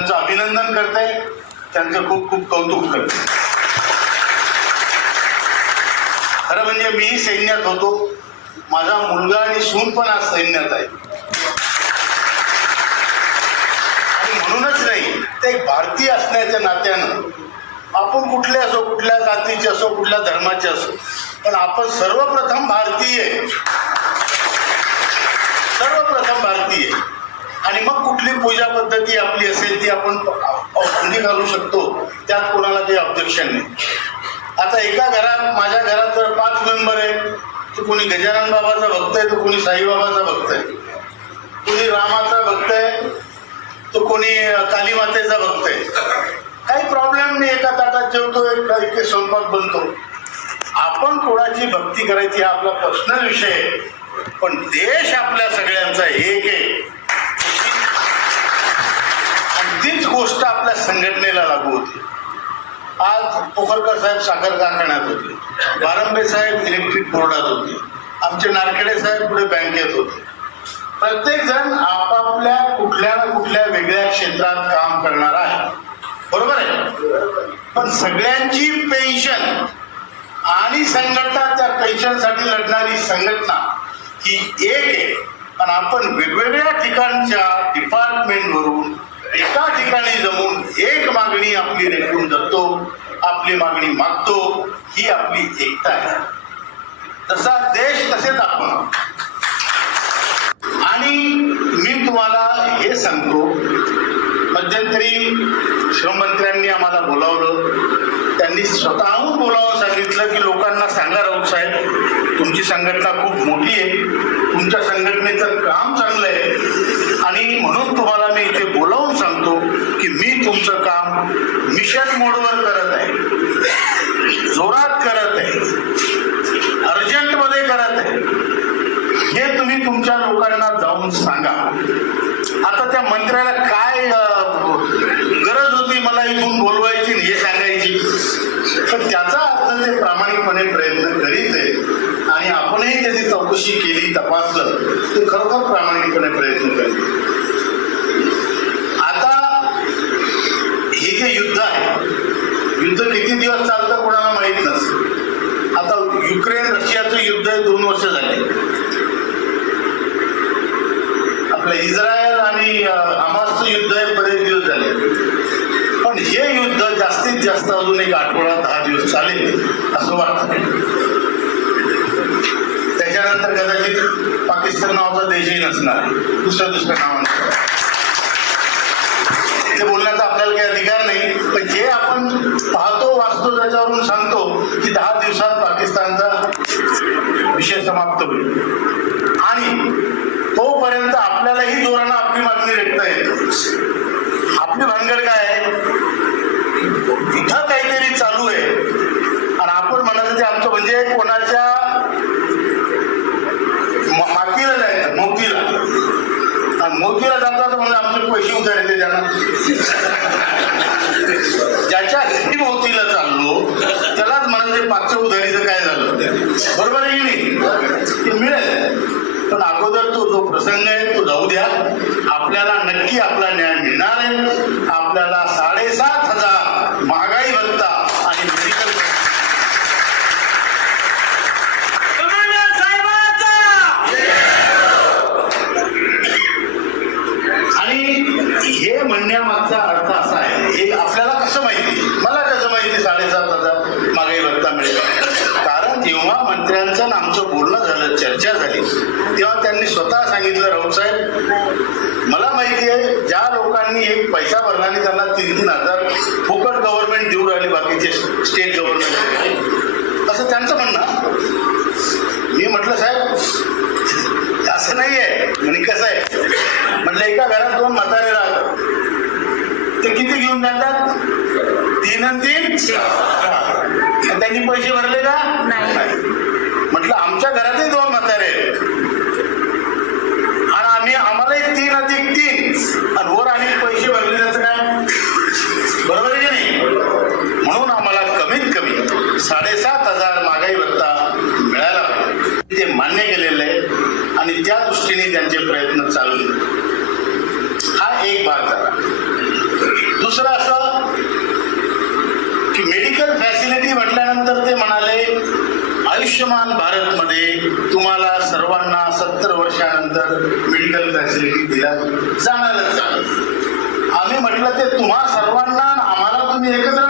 त्यांचं अभिनंदन करते, त्यांचं खूप खूप कौतुक करते. खरं म्हणजे मीही सैन्यात होतो, माझा मुलगा आणि सून पण आज सैन्यात आहे. आणि म्हणूनच नाही, ते एक भारतीय असण्याच्या नात्यानं आपण कुठले असो, कुठल्या जातीचे असो, कुठल्या धर्माचे असो, पण आपण सर्वप्रथम भारतीय, सर्वप्रथम भारतीय. आणि मग कुठली पूजा पद्धती आपली असेल ती आपण घालू शकतो, त्यात कोणाला काही ऑब्जेक्शन नाही. आता एका घरात, माझ्या घरात जर 5 मेंबर आहे, तर कोणी गजानन बाबाचा भक्त आहे, तर कोणी साईबाबाचा भक्त आहे, कोणी रामाचा भक्त आहे, तर कोणी काली मातेचा भक्त आहे. काही प्रॉब्लेम नाही, एका ताटात जेवतो, एक स्वयंपाक बनतो. आपण कोणाची भक्ती करायची हा आपला पर्सनल विषय आहे, पण देश आपल्या सगळ्यांचा एक आहे. आणि तीच गोष्ट आपल्या संघटनेला लागू होती. आज पोखरकर साहेब साखर कारखान्यात होते, बारंबे साहेब इलेक्ट्रिक बोर्डात होते, आमचे नारखेडे साहेब पुढे बँकेत होते. प्रत्येक जण आपापल्या कुठल्या ना कुठल्या वेगळ्या क्षेत्रात काम करणार आहे, बरोबर आहे. पण सगळ्यांची पेन्शन आणि संघटना, त्या पेन्शनसाठी लढणारी संघटना ही एक आहे. आणि आपण वेगवेगळ्या ठिकाणच्या डिपार्टमेंटवरून एका ठिकाणी जमून एक मागणी आपली रेटून जातो, आपली मागणी मागतो, ही आपली एकता आहे. तसा देश तसेच आपण. आणि मी तुम्हाला हे सांगतो, मध्यंतरी श्रममंत्र्यांनी आम्हाला बोलावलं, त्यांनी स्वतःहून बोलावून सांगितलं की लोकांना सांगा, राऊत साहेब तुमची संघटना खूप मोठी आहे, तुमच्या संघटनेचं काम चांगलं आहे, आणि म्हणून तुम्हाला मी इथे बोलावून सांगतो की मी तुमचं काम मिशन मोडवर करत आहे, जोरात करत आहे, अर्जंटमध्ये करत आहे. हे तुम्ही तुमच्या लोकांना जाऊन सांगा. आता त्या मंत्र्याला काय गरज होती मला इथून बोलवायची हे सांगायची, पण त्याचा अर्थ ते प्रामाणिकपणे प्रयत्न करीत आहे. आणि आपणही त्याची चौकशी केली, तपासलं, ते खरोखर प्रामाणिकपणे प्रयत्न करीत. आता हे जे युद्ध आहे, युद्ध किती दिवस चालतं कोणाला माहित नसतं. आता युक्रेन रशियाचं युद्ध 2 वर्ष झाले. आपलं इस्रायल आणि हमासचं युद्ध आहे, बरेच दिवस झाले. पण हे युद्ध जास्तीत जास्त अजून एक आठवडा 10 दिवस चालेल असं वाटतं. त्याच्यानंतर कदाचित पाकिस्तान नावाचा देशही नसणार, दुसऱ्या नावानं. ते बोलण्याचा आपल्याला काही अधिकार नाही, पण जे आपण पाहतो, वाचतो, त्याच्यावरून सांगतो की 10 दिवसात पाकिस्तानचा विषय समाप्त होईल. आणि तोपर्यंत आपल्यालाही जोरानं आपली मागणी रेटता येते. आपली भानगड काय आहे, इथं काहीतरी चालू आहे आणि आपण म्हणायचं ते आमचं म्हणजे कोणाच्या मातीला जायचं, मोतीला. आणि मोतीला जातात म्हणजे आमचे पैसे उतारायचे त्यांना. ज्याच्या घरी मोतीला चाललो त्यालाच म्हणायचं मागच्या उधारीचं काय झालं, बरोबर आहे की नाही, ते मिळेल. पण अगोदर तो जो प्रसंग आहे तो जाऊ द्या. आपल्याला नक्की आपला न्याय मिळणार आहे. आपल्याला 7,500 महागाई भत्ता आणि मेडिकल आणि हे म्हणण्यामागचा अर्थ असा आहे, हे आपल्याला कसं माहिती, मला कसं माहिती 7,500 महागाई भत्ता मिळेल. कारण जेव्हा मंत्र्यांचं आणि आमचं बोलणं झालं, चर्चा झाली, तेव्हा त्यांनी स्वतः सांगितलं, राऊत साहेब मला माहिती आहे ज्या लोकांनी एक पैसा भरला आणि त्यांना 3,000 फुकट गव्हर्नमेंट देऊ राहिली, बाकीचे स्टेट गव्हर्नमेंट, असं त्यांचं म्हणणं. मी म्हटलं साहेब असं नाही आहे. म्हणजे कसं आहे, म्हटलं एका घरात 2 म्हातारे राहतात, ते किती घेऊन जातात, 3 आणि 3. त्यांनी पैसे भरले का नाही. म्हटलं आमच्या घरातही 2 म्हातारे आहेत आणि आम्हालाही 3 अधिक 3 आणि वर आणि पैसे भरले, त्याचं काय, बरोबर आहे की नाही. म्हणून आम्हाला कमीत कमी 7,500 महागाई भत्ता मिळायला पाहिजे, ते मान्य केलेलं आहे आणि त्या दृष्टीने त्यांचे प्रयत्न चालू आहेत. हा एक भाग झाला. आयुष्यमान भारत मध्ये तुम्हाला सर्वांना 70 वर्षानंतर मेडिकल फॅसिलिटी दिल्या जाणारच आहे. आम्ही म्हटलं ते तुम्हा सर्वांना आम्हाला तुम्ही एकत्र